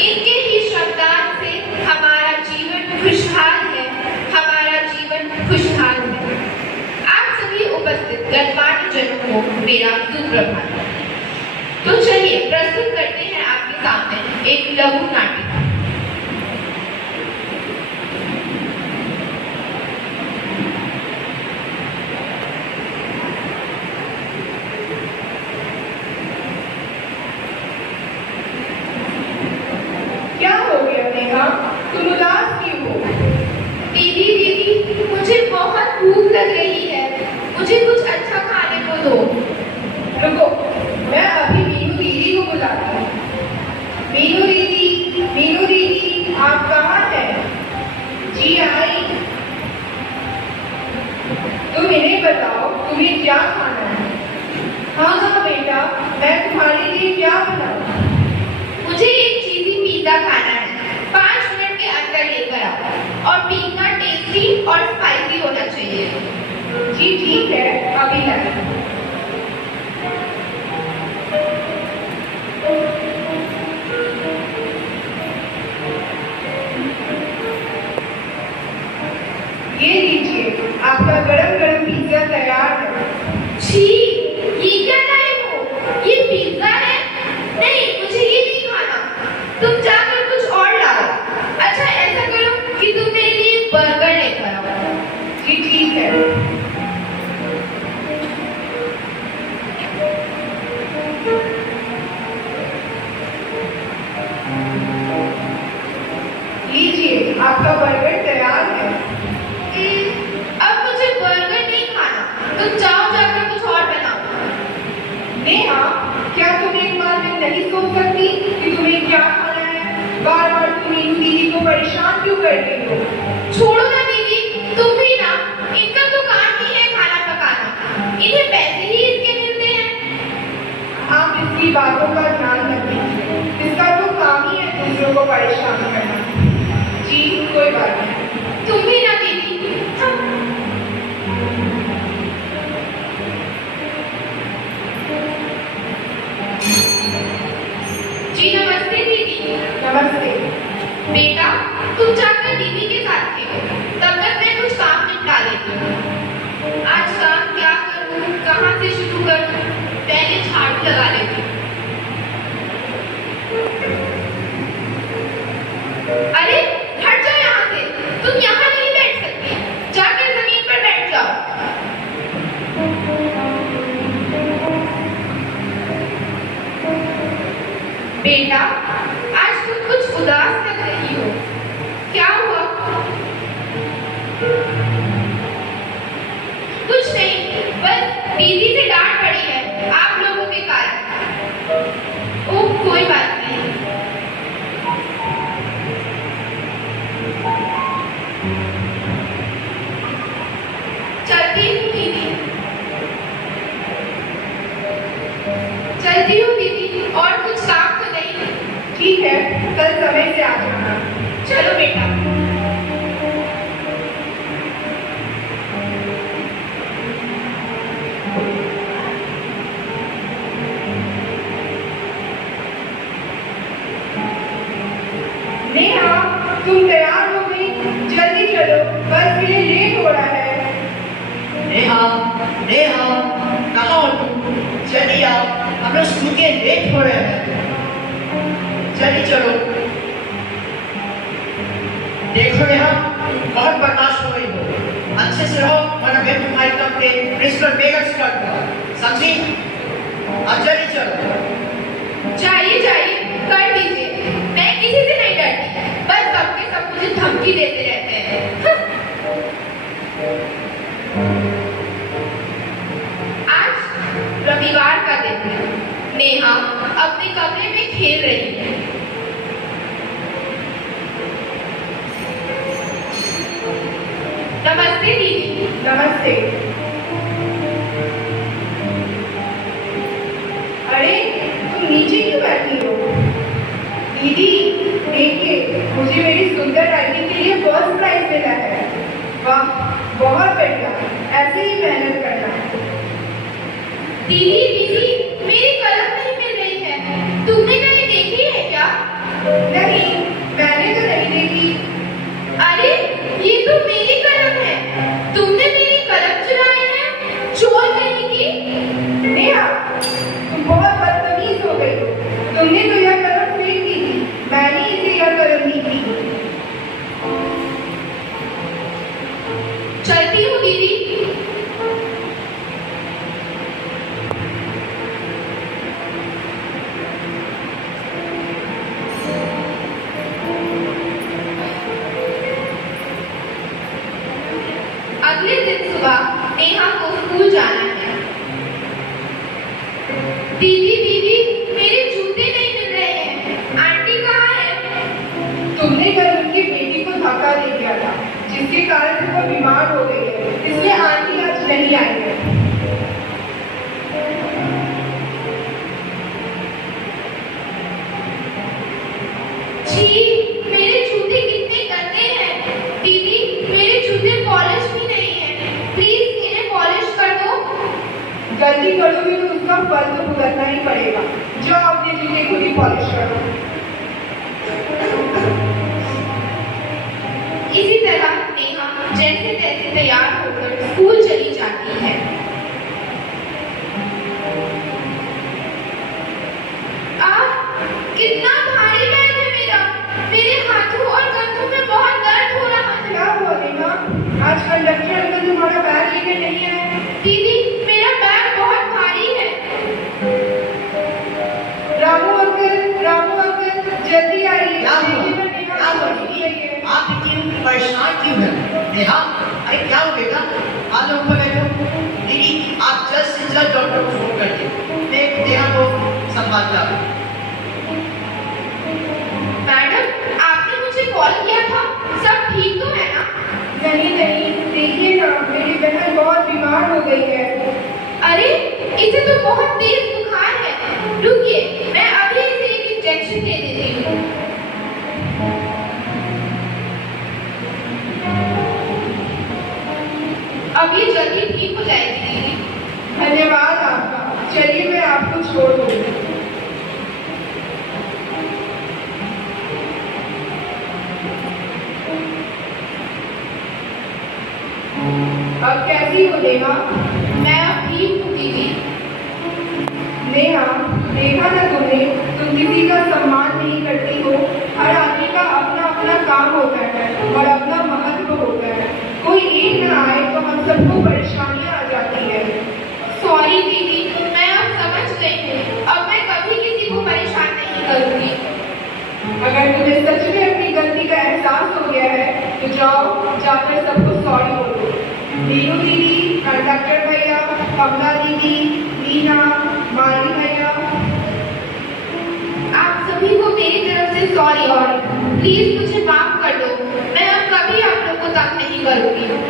इनके ही श्रमदान से हमारा जीवन खुशहाल है, हमारा जीवन खुशहाल है। आप सभी उपस्थित गणमान्य जनों को मेरा सुप्रभात। तो चलिए प्रस्तुत करते हैं आपके सामने एक लघु नाटिका। क्या हो गया नेहा, तुम उदास क्यों हो? दीदी मुझे बहुत भूख लग रही है, मुझे कुछ अच्छा खाने को दो। रुको, मैं अभी मीनू दीदी को बुलाती हूँ। मीनू दीदी, आप कहाँ हैं? जी आई। तुम इन्हें बताओ तुम्हें क्या खाना है। हाँ बेटा, मैं तुम्हारे लिए क्या बनाऊँ? मुझे एक चीज़ी पिज़्ज़ा खाना है, 5 मिनट के अंदर लेकर आओ और पिज़्ज़ा टेस्टी और स्पाइसी होना चाहिए। जी ठीक है, अभी लाए। ये लीजिए, आपका गरम गरम पिज़्ज़ा तैयार है। छी, ये क्या लाए हो? ये पिज़्ज़ा है? नहीं, मुझे ये नहीं खाना। तुम जाकर कुछ और लाओ। अच्छा ऐसा करो कि तुम मेरे लिए बर्गर लेकर आओ। जी ठीक है। लीजिए, आपका बर्गर तैयार है। अब मुझे बर्गर नहीं खाना, तुम जाओ जाकर कुछ और बनाओ। नेहा, क्या तुम एक बार में नहीं सोच सकती कि तुम्हें क्या खाना है? बार बार तुम मीनू दीदी को परेशान क्यों कर रही हो? छोड़ो ना दीदी, तुम भी ना, इनका तो काम ही है खाना पकाना, इन्हें पैसे ही इसके मिलते हैं। आप इसकी बातों का ध्यान रखें, इसका तो काम ही है दूसरों को परेशान करना। जी कोई बात नहीं। तुम भी ना दीदी। जी नमस्ते दीदी। नमस्ते। बेटा तुम जाकर दीदी के साथ खेलो, तब तक मैं कुछ काम निपटा लेती हूँ। आज काम क्या करूँ, कहाँ से शुरू करूँ? पहले झाड़ू लगा लेती हूँ। अरे हट जाओ यहाँ से, तुम यहाँ नहीं बैठ सकती, जाकर जमीन पर बैठ जाओ। बेटा आज तुम कुछ उदास लग रही हो, क्या हुआ? कुछ नहीं, बस दीदी से डांट पड़ी है आप लोगों के कारण। ओह कोई बात नहीं। चलती हूँ दीदी, और कुछ काम तो नहीं? ठीक है, कल समय से आ जाना। चलो बेटा। नेहा, तुम तैयार हो गई? जल्दी चलो, बस के लिए लेट हो रहा है। नेहा, कहाँ हो तुम? चलिए आओ, हम लोग स्कूल के लेट हो रहे हैं। चलिए चलो। देखो नेहा, बहुत बर्दाश्त हो रही हो, अच्छे से रहो वरना मैं तुम्हारी कंप्लेन प्रिंसिपल बेगम से कर दूंगा, समझी? अब चलिए चलो। जाइए कर दीजिए, मैं किसी से नहीं डरती, बस सबके सब मुझे धमकी देते रहते हैं। आज रविवार का दिन है, नेहा अपने कमरे में खेल रही है। नमस्ते दीदी। नमस्ते। अरे तुम नीचे क्यों बैठी हो? दीदी देखिए, मुझे मेरी सुंदर राइटिंग के लिए फर्स्ट प्राइज मिला है। वाह, बहुत बढ़िया, ऐसे ही मेहनत करना। दीदी मेरी कलम नहीं मिल रही है, तुमने कहीं देखी है क्या? नहीं तो मेरी कलम है। तुमने मेरी कलम चुराई है, चोर कहीं की। नेहा, तुम बहुत बदतमीज हो गई हो। तुमने तो यह कलम फेंक दी थी, मैंने इसे यह कलम दी थी। चलती हूँ दीदी। अगले दिन सुबह नेहा को स्कूल जाना है। दीदी दीदी, मेरे जूते नहीं मिल रहे हैं, आंटी कहाँ है? तुमने कल उनकी बेटी को धक्का दे दिया था, जिसके कारण से वो बीमार हो गई है, इसलिए आंटी आज नहीं आई है। छी, मेरे जूते कितने गंदे हैं। दीदी, मेरे जूते पॉलिश भी नहीं है, प्लीज इन्हें पॉलिश कर दो। गलती करोगे तो उसका फल तो भुगतना ही पड़ेगा। जाओ अपने जूते खुद ही पॉलिश करो। इसी तरह नेहा जैसे तैसे तैयार होकर स्कूल चली जाती है। कितना भारी बैग है मेरा। मेरे हाथों और कंधों में बहुत दर्द हो रहा है। क्या हुआ नेहा? आज कंडक्टर अंकल तुम्हारा बैग लेकर नहीं आए? दीदी, मेरा बैग बहुत भारी है। रामू अंकल, जल्दी आइए। क्या हुआ? देखिए मैं नेहा क्या को हुआ छुट्टी दीदी? चाहिए। आप इतनी परेशान क्यों हैं? नेहा, अरे क्या हो बेटा? आ जाओ ऊपर बैठो। दीदी, आप जल्द से जल्द डॉक्टर को फोन कर दीजिए। मैं नेहा को संभालता हूँ। मैडम, आपने मुझे कॉल किया था, सब ठीक तो है ना? नहीं, देखिए ना, मेरी बहन बहुत बीमार हो गई है। अरे, इसे तो बहुत तेज बुखार है। रुकिए, मैं अभी इसे एक इंजेक्शन दे देती हूँ। अब ये जल्दी ठीक हो जाएगी दीदी। धन्यवाद आपका। चलिए मैं आपको छोड़ दूंगी। अब कैसी हो नेहा? मैं अब ठीक हूँ दीदी। नेहा, देखा ना तुमने, तुम किसी का सम्मान नहीं करती हो। हर आदमी का अपना अपना काम होता है और अपना महत्व होता है। कोई एक ना आए तो हम सबको परेशानियां आ जाती है। सॉरी दीदी, मैं अब समझ गई हूँ। अब मैं कभी किसी को परेशान नहीं करूँगी। अगर तुम्हें सच में अपनी गलती का एहसास हो गया है तो जाकर सबको सॉरी बोलो। नीनू दीदी, कंडक्टर भैया, कमला दीदी, मीना, माली भैया, आप सभी को मेरी तरफ से सॉरी और प्लीज मुझे माफ कर दो। मैं अब कभी आप लोगों को तंग नहीं करूँगी।